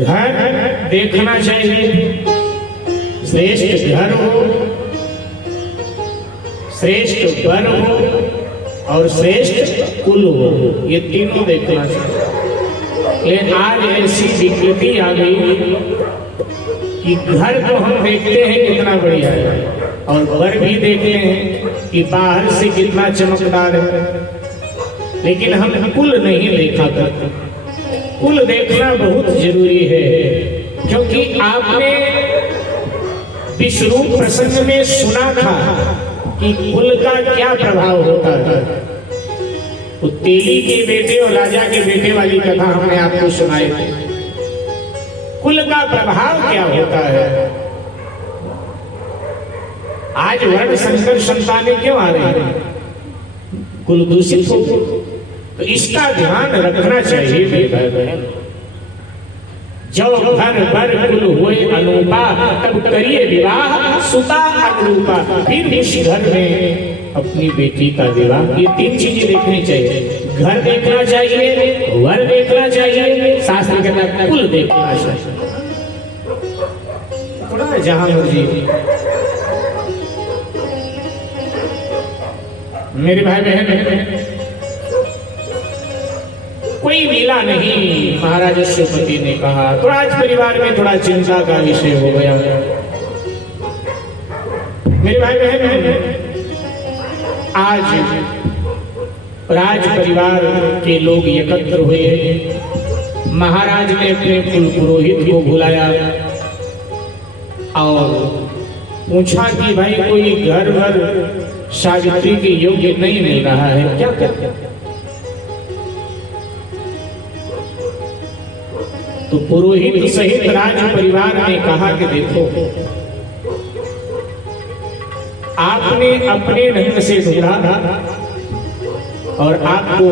घर देखना चाहिए, श्रेष्ठ घर हो, श्रेष्ठ वर हो और श्रेष्ठ कुल हो, ये तीनों देखना चाहिए। लेकिन आज ऐसी विकृति आ गई कि घर को हम देखते हैं कितना बढ़िया है और वर भी देखते हैं कि बाहर से कितना चमकदार है, लेकिन हम कुल नहीं देखा करते। कुल देखना बहुत जरूरी है, क्योंकि आपने विश्वरूप प्रसंग में सुना था कि कुल का क्या प्रभाव होता है। तेली के बेटे और राजा के बेटे वाली कथा हमने आपको सुनाई थी। कुल का प्रभाव क्या होता है। आज वर्ण संकर संतानें क्यों आ रही हैं? कुल दूषित हो, तो इसका ध्यान रखना चाहिए मेरे भाई बहन। जो घर बर कुल होए अनुपा, तब करिए विवाह सुता अनुरूपा। फिर उस घर में अपनी बेटी का विवाह। ये तीन चीजें देखनी चाहिए, घर देखना चाहिए, वर देखना चाहिए, शास्त्र कहता है कुल देखना चाहिए। थोड़ा जहां मर्जी मेरे भाई बहन, कोई मिला नहीं। महाराज अश्वपति ने कहा तो आज परिवार में थोड़ा चिंता का विषय हो गया। मेरे भाई बहन, आज राज परिवार के लोग एकत्र हुए। महाराज ने अपने कुल पुरोहित को बुलाया और पूछा कि भाई कोई घर वर सावित्री के योग्य नहीं मिल रहा है, क्या करते? तो पुरोहित सहित राज परिवार ने कहा कि देखो, आपने अपने ढंग से ढूंढा और आपको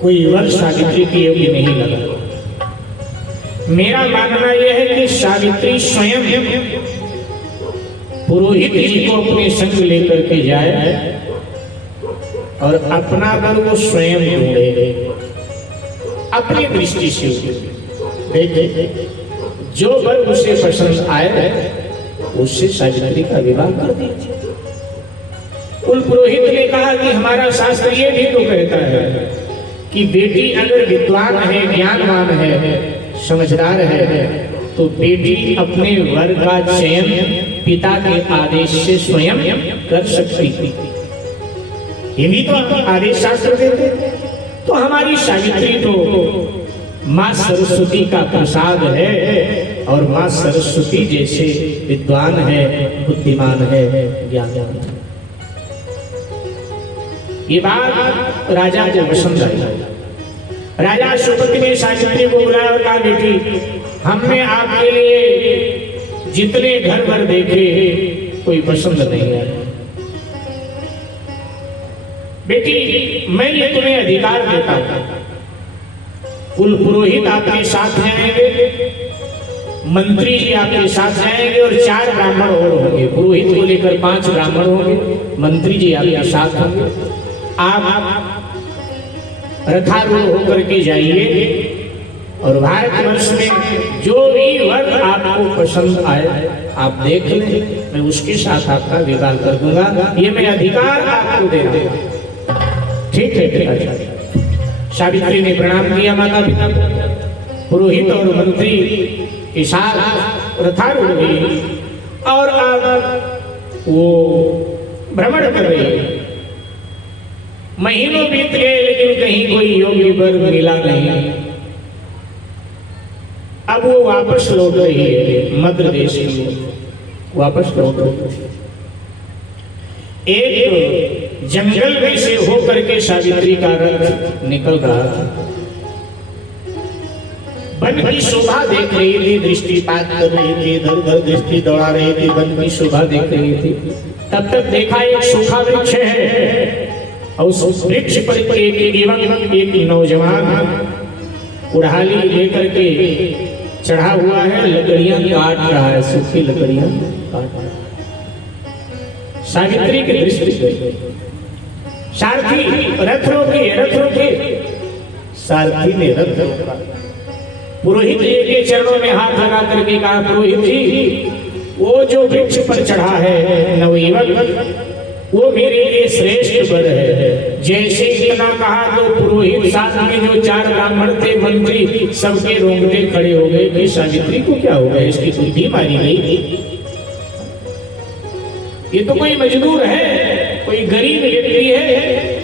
कोई वर सावित्री की योग्य नहीं लगा। मेरा मानना यह है कि सावित्री स्वयं पुरोहित जी को अपने संग लेकर के जाए और अपना वर वो स्वयं ढूंढे। अपनी दृष्टि से देखे, जो वर उसे पसंद आए उससे सावित्री का विवाह कर दीजिए। कुल पुरोहित ने कहा कि हमारा शास्त्र ये भी तो कहता है कि बेटी अगर विद्वान है, ज्ञानवान है, समझदार है, तो बेटी अपने वर का चयन पिता के आदेश से स्वयं कर सकती थी। ये भी तो आदेश शास्त्र देते। तो हमारी सावित्री तो माँ सरस्वती का प्रसाद है और माँ सरस्वती जैसे विद्वान है, बुद्धिमान है, ज्ञानवान है। ये बात राजा को पसंद आई। राजा अश्वपति ने सावित्री को बुलाया और कहा, बेटी, हमने आपके लिए जितने घर भर देखे कोई पसंद नहीं है। बेटी, मैं ये तुम्हें अधिकार देता हूं, कुल पुरोहित आपके साथ जाएंगे, मंत्री जी आपके साथ जाएंगे और 4 ब्राह्मण और होंगे। पुरोहित को लेकर 5 ब्राह्मण होंगे, मंत्री जी आपके साथ होंगे। आप रथारूढ़ होकर के जाइए और भारतवर्ष में जो भी वर आपको पसंद आए आप देख लें, मैं उसके साथ आपका विवाह कर दूंगा। ये मैं अधिकार आपको दे रहा हूं। ठीक है। सावित्री ने प्रणाम किया माता पिता को, पुरोहित और मंत्री के साथ रथारूढ़ हुई और अब वो भ्रमण कर रही है। महीनों बीत गए लेकिन कहीं कोई योग्य वर मिला नहीं। अब वो वापस लौट रही है, मध्य देश में वापस लौट रही है। एक जंगल में से होकर के सावित्री का रथ निकल रहा था। वन की शोभा देख रही थी, दृष्टिपात कर रही थी, इधर उधर दृष्टि दौड़ा रही थी, वन की शोभा देख रही थी। तब तक देखा एक सूखा वृक्ष है और उस वृक्ष पर एक नौजवान कुड़हाली लेकर के चढ़ा हुआ है, लकड़ियां काट रहा है, सूखी लकड़ियां काट रहा है। सावित्री की दृष्टि गई। सारथी रथ रोके। सारथी ने रथ रोका। पुरोहित जी के चरणों में हाथ लगा करके कहा, पुरोहित जी, वो जो वृक्ष पर चढ़ा है नवयुवक, वो मेरे लिए श्रेष्ठ वर है। जैसे इतना कहा तो पुरोहित साथ में जो 4 ब्राह्मण थे, मंत्री, सबके रोंगटे खड़े हो गए कि सावित्री को क्या हो गया, इसकी बुद्धि मारी गई। ये तो कोई मजदूर है, कोई गरीब व्यक्ति है।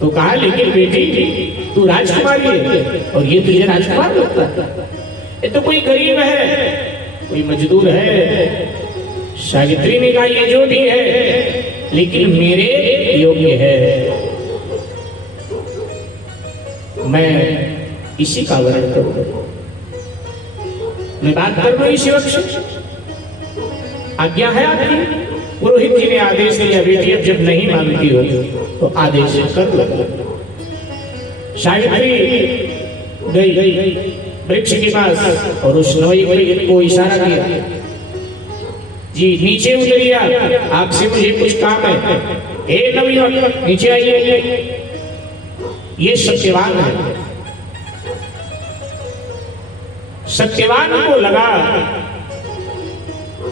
तो कहा, लेकिन बेटी तू राजकुमारी है और ये तुझे राजकुमार लगता है? ये तो कोई गरीब है, कोई मजदूर है। सावित्री ने कहा, ये जो भी है लेकिन मेरे योग्य है, मैं इसी का वर्ण करूं। मैं बात कर लूं इसी वक्त, आज्ञा है आपकी? पुरोहित जी ने आदेश दिया, बेटी अब जब नहीं मांगती हो तो आदेश कर लो। सावित्री गई वृक्ष के पास और उस नवयुवक को इशारा किया, जी नीचे उतरिए, आपसे मुझे कुछ काम है। हे नवयुवक, नीचे आइए। ये सत्यवान है। सत्यवान को लगा